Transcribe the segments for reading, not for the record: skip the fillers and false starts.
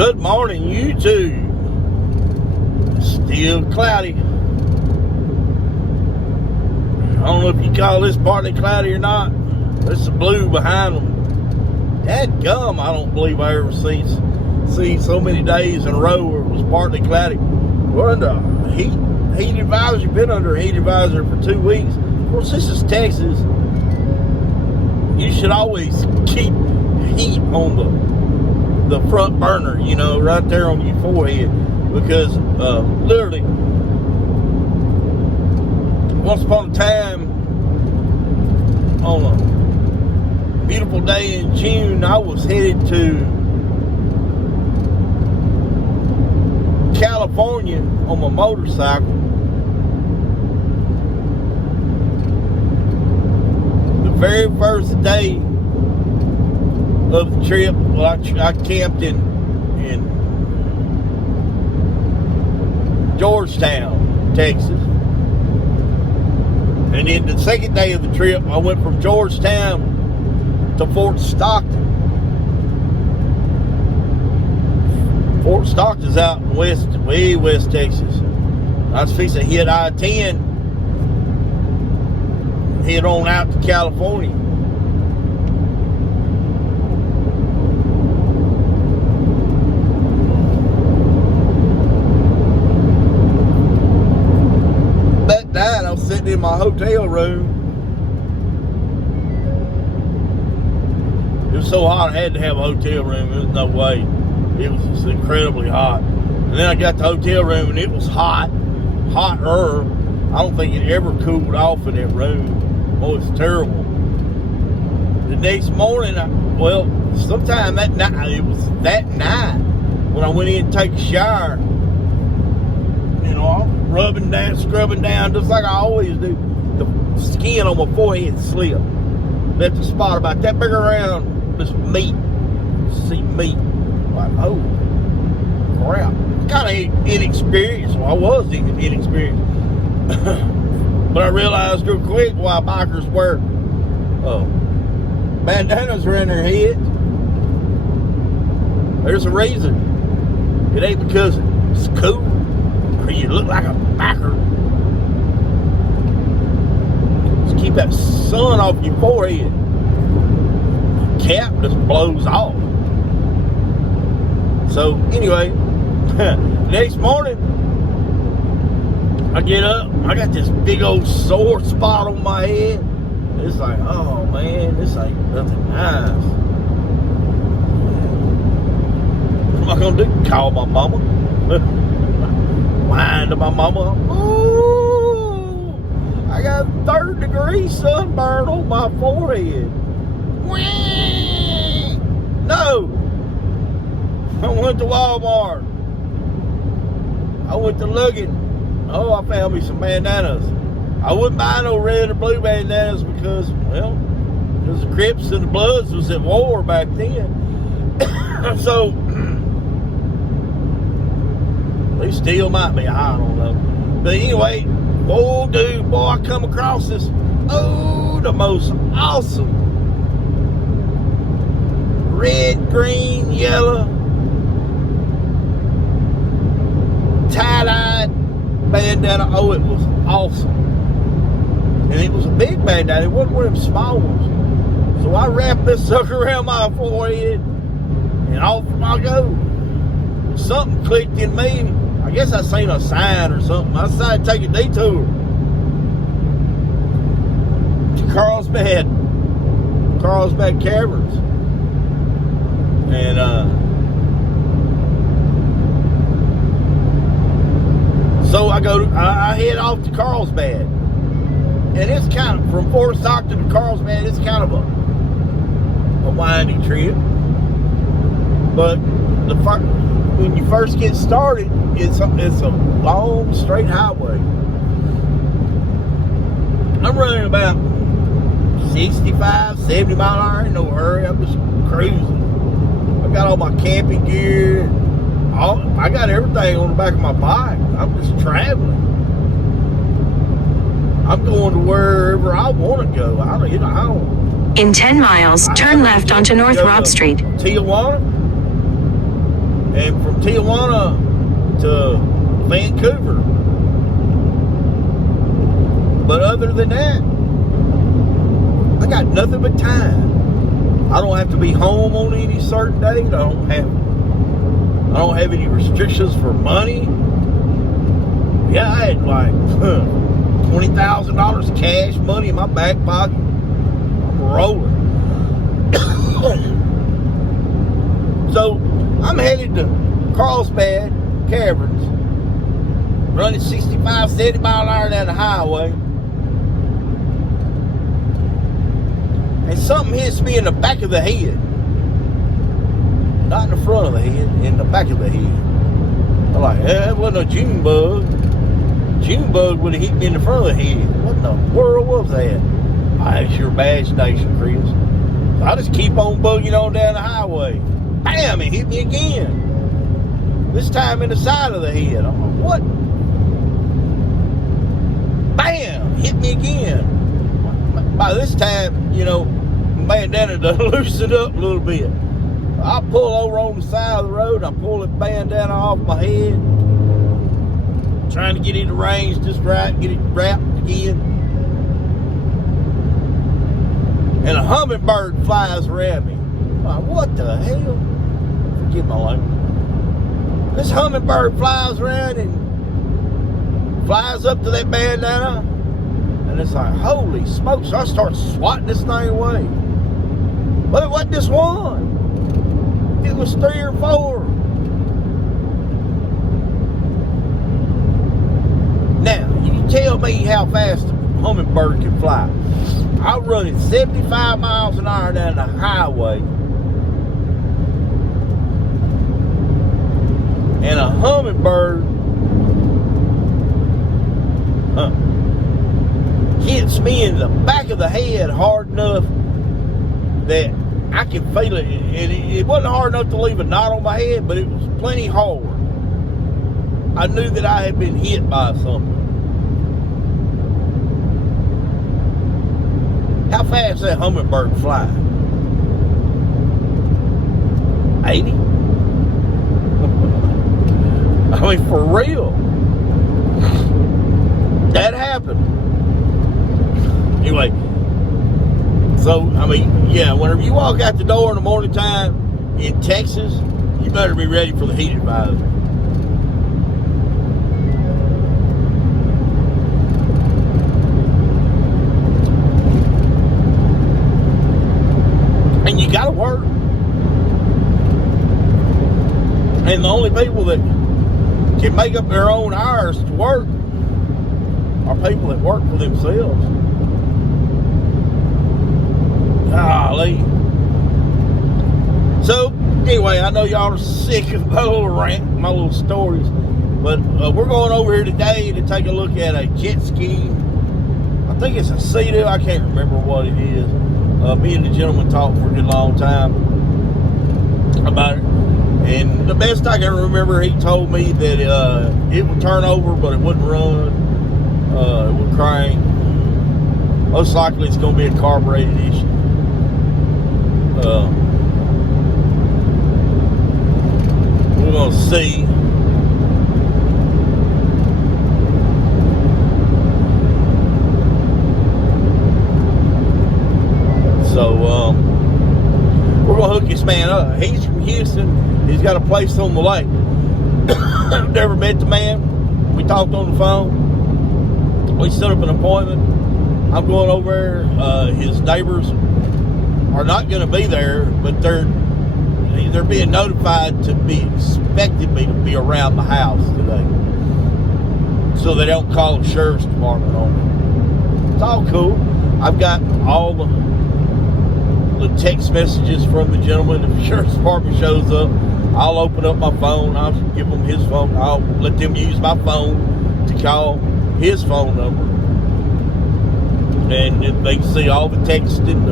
Good morning, YouTube. Still cloudy. I don't know if you call this partly cloudy or not. There's the blue behind them. Dadgum, I don't believe I ever see so many days in a row where it was partly cloudy. We're under heat advisory. Been under a heat advisory for 2 weeks. Of course, this is Texas. You should always keep heat on the front burner, you know, right there on your forehead, because literally once upon a time on a beautiful day in June, I was headed to California on my motorcycle. The very first day of the trip, well, I camped in Georgetown, Texas. And then the second day of the trip, I went from Georgetown to Fort Stockton. Fort Stockton's out west, way west Texas. I was fixing to hit I-10, head on out to California. That night, I was sitting in my hotel room. It was so hot, I had to have a hotel room. There was no way. It was just incredibly hot. And then I got the hotel room, and it was hot, hotter. I don't think it ever cooled off in that room. Oh, it's terrible. The next morning, sometime that night, it was that night when I went in to take a shower. You know, I'm rubbing down, scrubbing down, just like I always do. The skin on my forehead slipped. Left a spot about that big around this meat. See meat. Like, oh, crap. Kind of inexperienced. Well, I was inexperienced. But I realized real quick why bikers wear bandanas around their head. There's a reason. It ain't because it's cool or you look like a biker. Just keep that sun off your forehead. The cap just blows off. So anyway, next morning I get up, I got this big old sore spot on my head. It's like, oh man, this ain't nothing nice. What am I gonna do? Call my mama? Whine to my mama? Ooh, I got 3rd-degree sunburn on my forehead. No! I went to Walmart. I went to Luggin. Oh, I found me some bandanas. I wouldn't buy no red or blue bandanas because the Crips and the Bloods was at war back then. So, they still might be, I don't know. But anyway, dude, I come across this, the most awesome red, green, yellow, tie-dyed bandana. Oh, it was awesome. And it was a big bandana. It wasn't one of them small ones. So I wrapped this sucker around my forehead and off I go. Something clicked in me. I guess I seen a sign or something. I decided to take a detour to Carlsbad Caverns. And so I head off to Carlsbad, and it's kind of from Fort Stockton to Carlsbad. It's kind of a windy trip, but when you first get started, it's a long straight highway. I'm running about 65, 70 mile an hour. In no hurry. I'm just cruising. I got all my camping gear. I got everything on the back of my bike. I'm just traveling. I'm going to wherever I want to go. I don't. In 10 miles, turn left onto North Robb Street. Tijuana. and from Tijuana to Vancouver. But other than that, I got nothing but time. I don't have to be home on any certain date. I don't have any restrictions for money. Yeah, I had like $20,000 cash money in my back pocket. I'm rolling. So I'm headed to Carlsbad Caverns, running 65, 70 mile an hour down the highway. And something hits me in the back of the head. Not in the front of the head, in the back of the head. I'm like, that wasn't a June bug. June bug would have hit me in the front of the head. What in the world was that? That's your bad station, Chris. So I just keep on bugging on down the highway. Bam! It hit me again. This time in the side of the head. I'm like, what? Bam! Hit me again. By this time, you know, bandana to loosen up a little bit. I pull over on the side of the road. I pull the bandana off my head. Trying to get it arranged just right, get it wrapped again. And a hummingbird flies around me. I'm like, what the hell? Forgive my language. This hummingbird flies around and flies up to that bandana. And it's like, holy smokes. So I start swatting this thing away. But it wasn't just one. It was 3 or 4. Now, you tell me how fast a hummingbird can fly. I was running 75 miles an hour down the highway. And a hummingbird hits me in the back of the head hard enough that I can feel it. And it wasn't hard enough to leave a knot on my head, but it was plenty hard. I knew that I had been hit by something. How fast does that hummingbird fly? 80? I mean, for real. That happened. Anyway, so, I mean, yeah, whenever you walk out the door in the morning time in Texas, you better be ready for the heat advisory. And you gotta work. And the only people that can make up their own hours to work are people that work for themselves. Golly. So, anyway, I know y'all are sick of my little rant, my little stories, but we're going over here today to take a look at a jet ski. I think it's a Sea-Doo. I can't remember what it is. Me and the gentleman talked for a good long time about it. And the best I can remember, he told me that it would turn over, but it wouldn't run. It would crank. Most likely it's going to be a carbureted issue. We're going to see. So, we're going to hook this man up. He's from Houston. He's got a place on the lake. I've never met the man. We talked on the phone. We set up an appointment. I'm going over there. His neighbors are not going to be there, but they're being notified to be expecting me to be around the house today, so they don't call the sheriff's department on me. It's all cool. I've got all the text messages from the gentleman. If the sheriff's department shows up, I'll open up my phone. I'll give them his phone. I'll let them use my phone to call his phone number, and they can see all the texting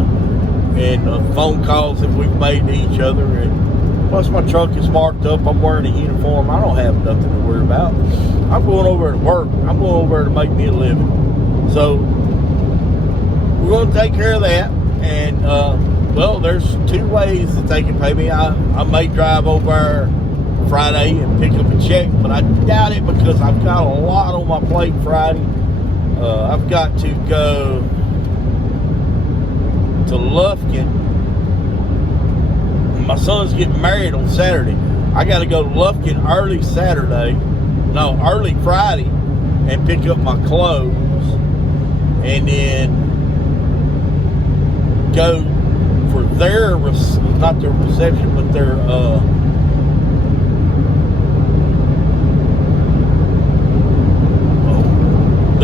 and phone calls that we've made to each other. And plus, my truck is marked up. I'm wearing a uniform. I don't have nothing to worry about. I'm going over to work. I'm going over to make me a living. So we're going to take care of that. And well, there's 2 ways that they can pay me. I may drive over there Friday and pick up a check, but I doubt it because I've got a lot on my plate Friday. I've got to go to Lufkin. My son's getting married on Saturday. I got to go to Lufkin early Friday and pick up my clothes and then go for not their reception, but their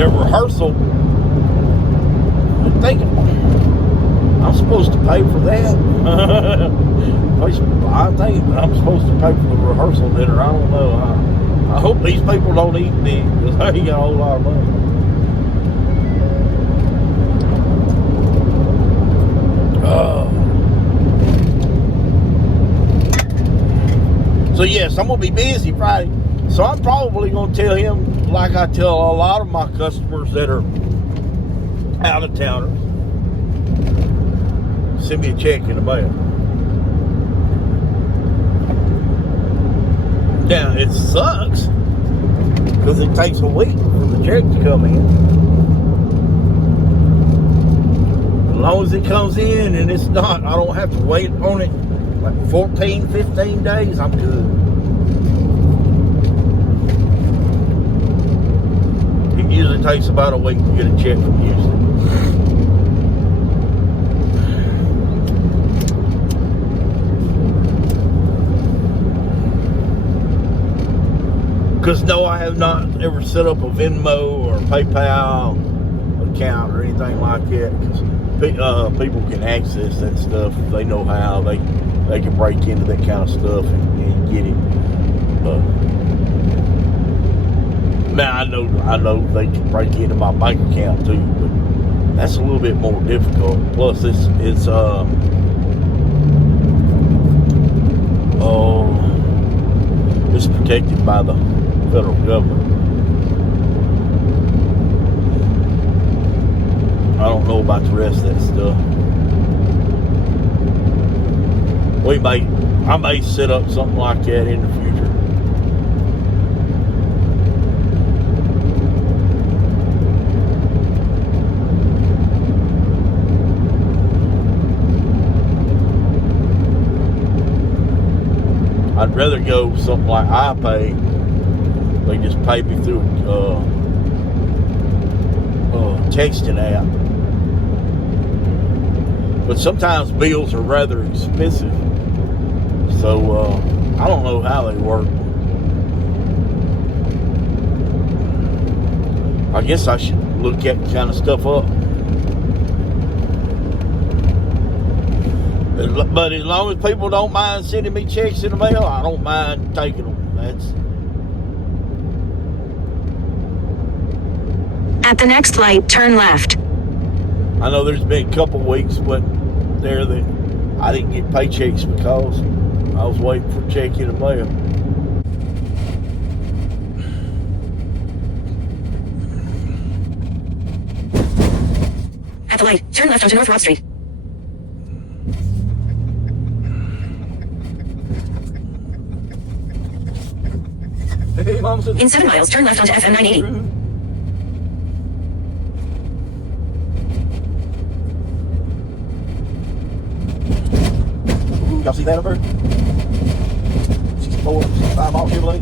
rehearsal. I think I'm supposed to pay for that. I think I'm supposed to pay for the rehearsal dinner. I don't know. I hope these people don't eat me because they ain't got a whole lot of money. So yes, I'm going to be busy Friday. So I'm probably going to tell him, like I tell a lot of my customers that are out of towners, send me a check in the mail. Now, it sucks because it takes a week for the check to come in. As long as it comes in and it's not, I don't have to wait on it like 14, 15 days, I'm good. It usually takes about a week to get a check from Houston. Because no, I have not ever set up a Venmo or PayPal account or anything like that. Because people can access that stuff if they know how. They can break into that kind of stuff and get it. Now I know they can break into my bank account too, but that's a little bit more difficult. Plus, it's protected by the federal government. I don't know about the rest of that stuff. I may set up something like that in the future. I'd rather go something like iPay. They just pay me through a texting app. But sometimes bills are rather expensive. So I don't know how they work. I guess I should look that kind of stuff up. But as long as people don't mind sending me checks in the mail, I don't mind taking them. At the next light, turn left. I know there's been a couple weeks that I didn't get paychecks because I was waiting for a check in the mail. At the light, turn left onto North Road Street. Hey, Mom said, in 7 miles, turn left onto FM 980. Y'all see that over there? 64, 65 mile Chevrolet.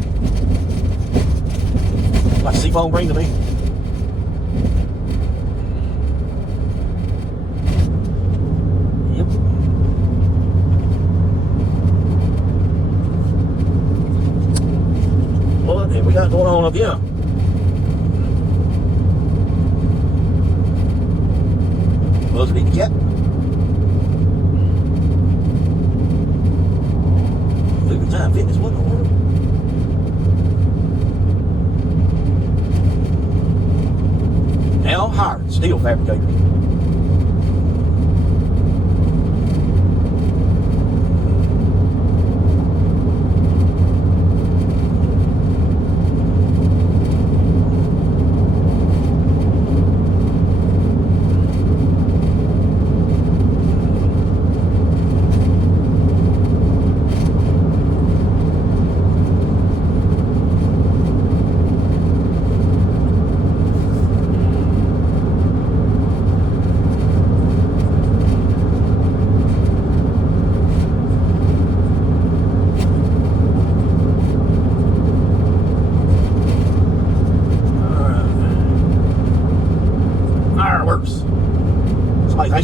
Like seafoam green to me. Yep. What have we got going on up here? Buzz beat the cat. Time Fitness, what in the world? Now hired steel fabricator.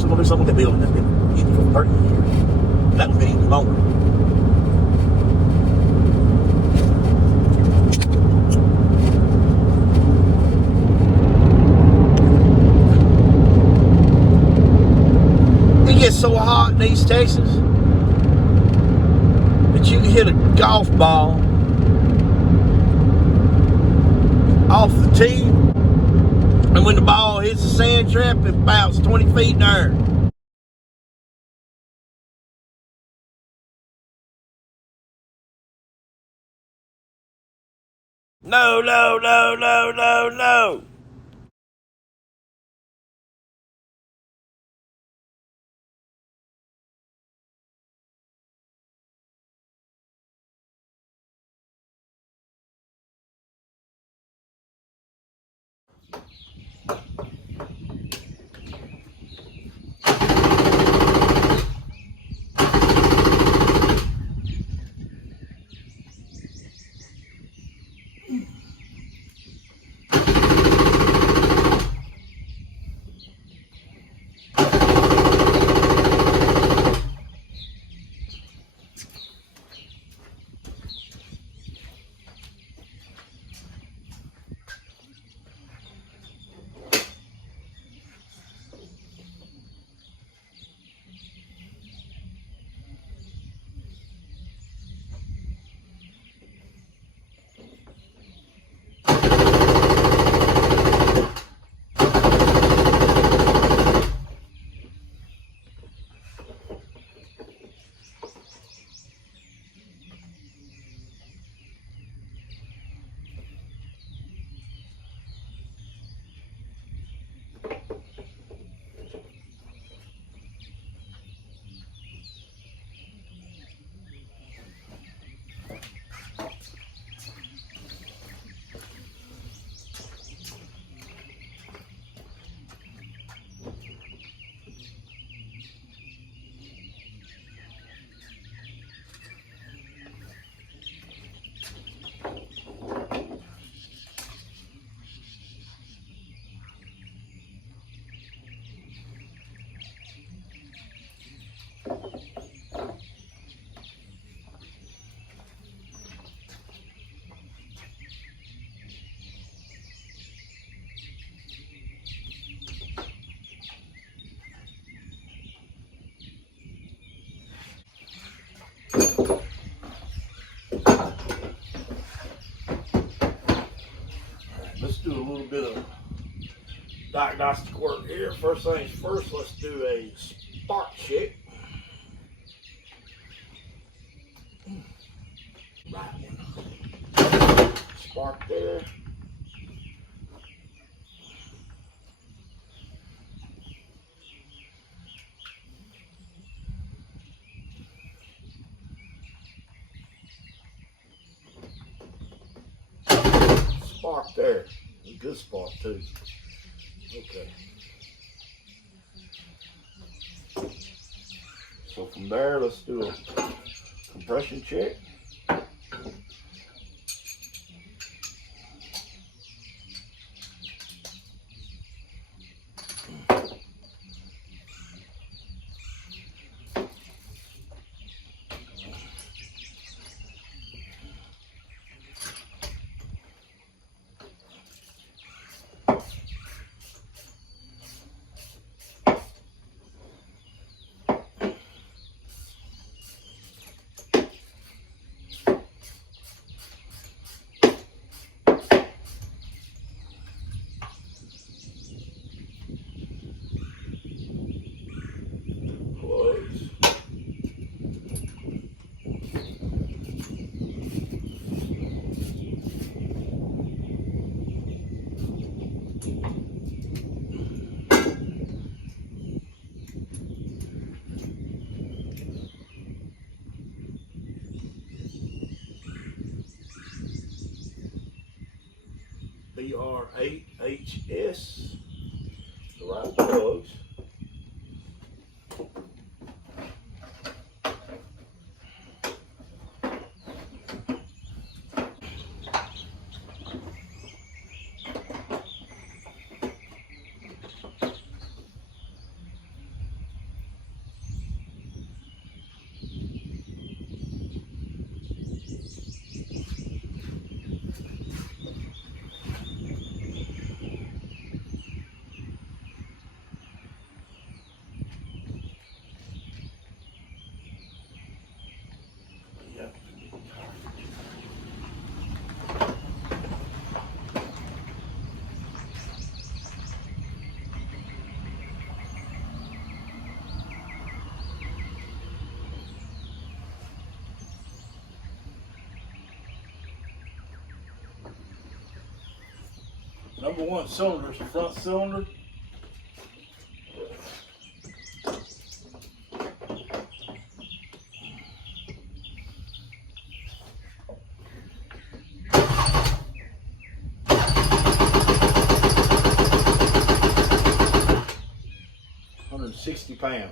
I'm gonna do something with that building. That's been empty for 30 years. That one's been empty longer. It gets so hot in East Texas that you can hit a golf ball off the tee, and when the ball hits the sand trap, it bounces 20 feet in the air. No, no, no, no, no, no. Let's do a little bit of diagnostic work here. First things first, let's do a spark check. Right one. Spark there. Spark there. A good spark too. Okay. So from there, let's do a compression check. BR8HS, the right plugs. Number one cylinder is the front cylinder. £160.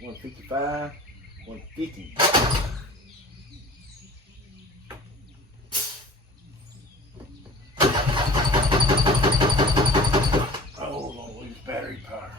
155, 150. Oh, I'm gonna lose battery power.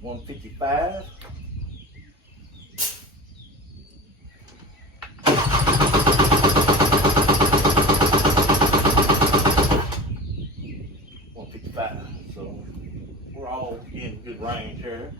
$155. $155. So we're all in good range here.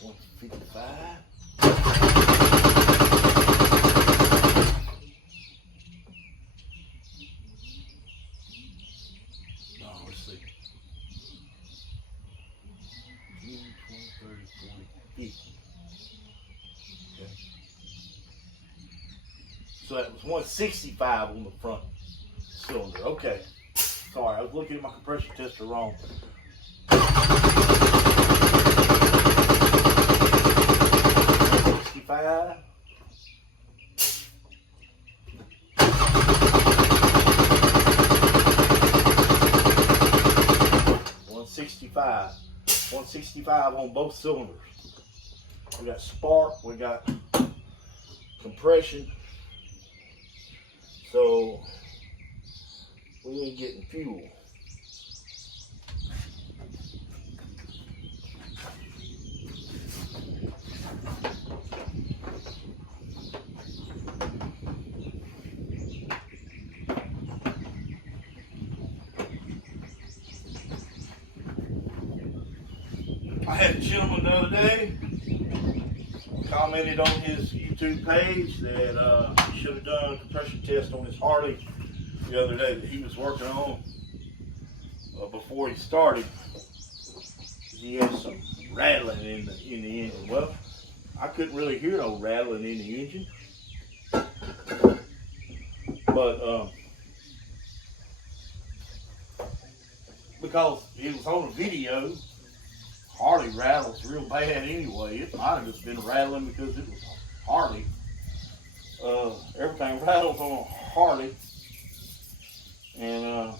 $155. Oh, let's see. 10, 20, 30, 40, 50. Okay. So that was 165 on the front cylinder. Okay. Sorry, I was looking at my compression tester wrong. 65. 165. 165 on both cylinders. We got spark, we got compression. So we ain't getting fuel. I had a gentleman the other day commented on his YouTube page that he should have done a compression test on his Harley the other day that he was working on before he started. He had some rattling in the engine. Well, I couldn't really hear no rattling in the engine, but because it was on a video, Harley rattles real bad anyway. It might have just been rattling because it was Harley. Everything rattles on a Harley. And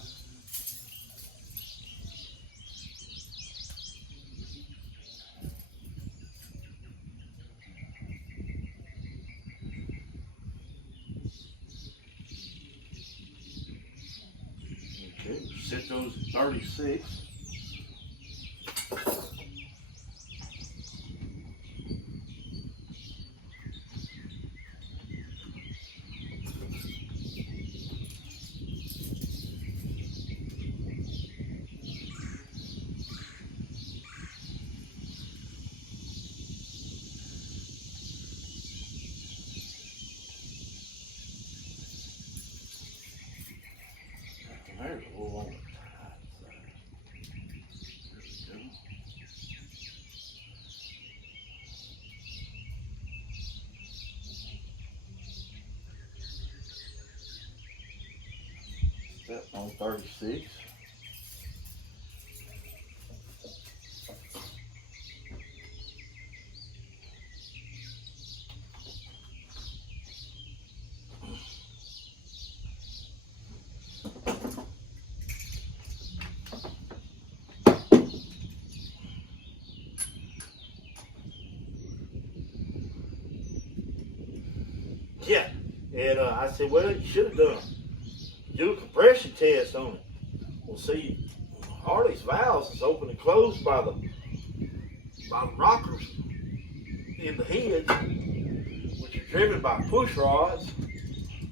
okay, set those at 36. on 36. Yeah, and I said, well, you should have do a compression test on it. Well, see, Harley's valves is open and closed by the rockers in the heads, which are driven by push rods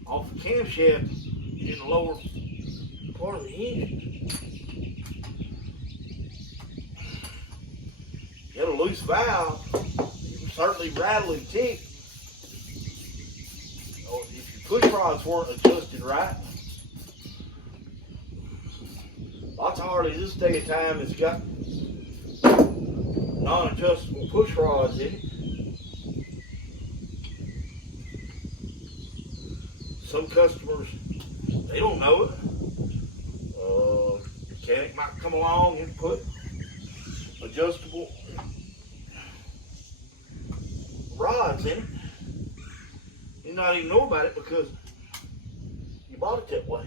off the camshaft in the lower part of the engine. Get a loose valve, it will certainly rattle and tick. If your push rods weren't adjusted right. Lots of Harleys this day and time has got non-adjustable push rods in it. Some customers, they don't know it. Mechanic might come along and put adjustable rods in it. You not even know about it because you bought it that way.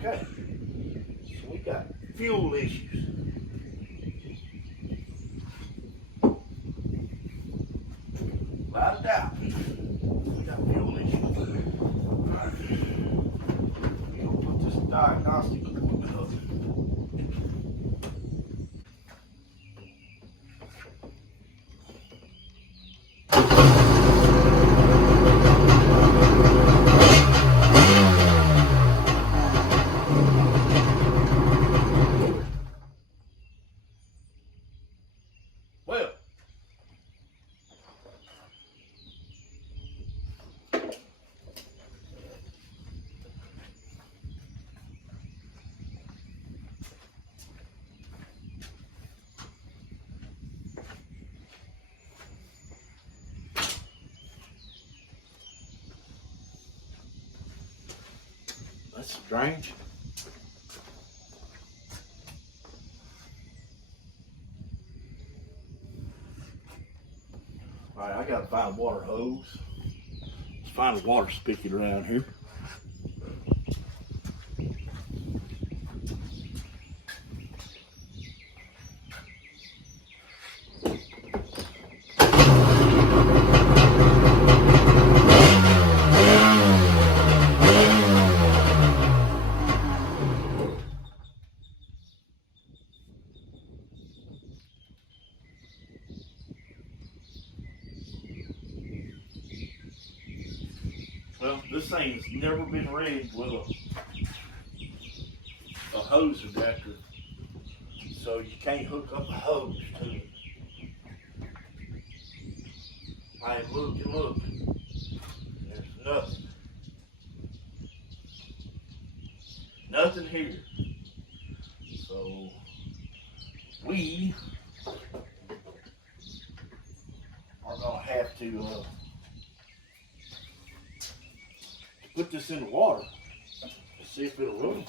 Okay, so we got fuel issues. Without a doubt, we got fuel issues. Alright, we'll put this diagnostic equipment up. Well, that's strange. Alright, I gotta find a water hose. Let's find a water spigot around here. Well, this thing has never been rigged with a hose adapter, so you can't hook up a hose to it. I have looked and looked. There's nothing. Nothing here. So we are gonna have to put this in the water and see if it'll run.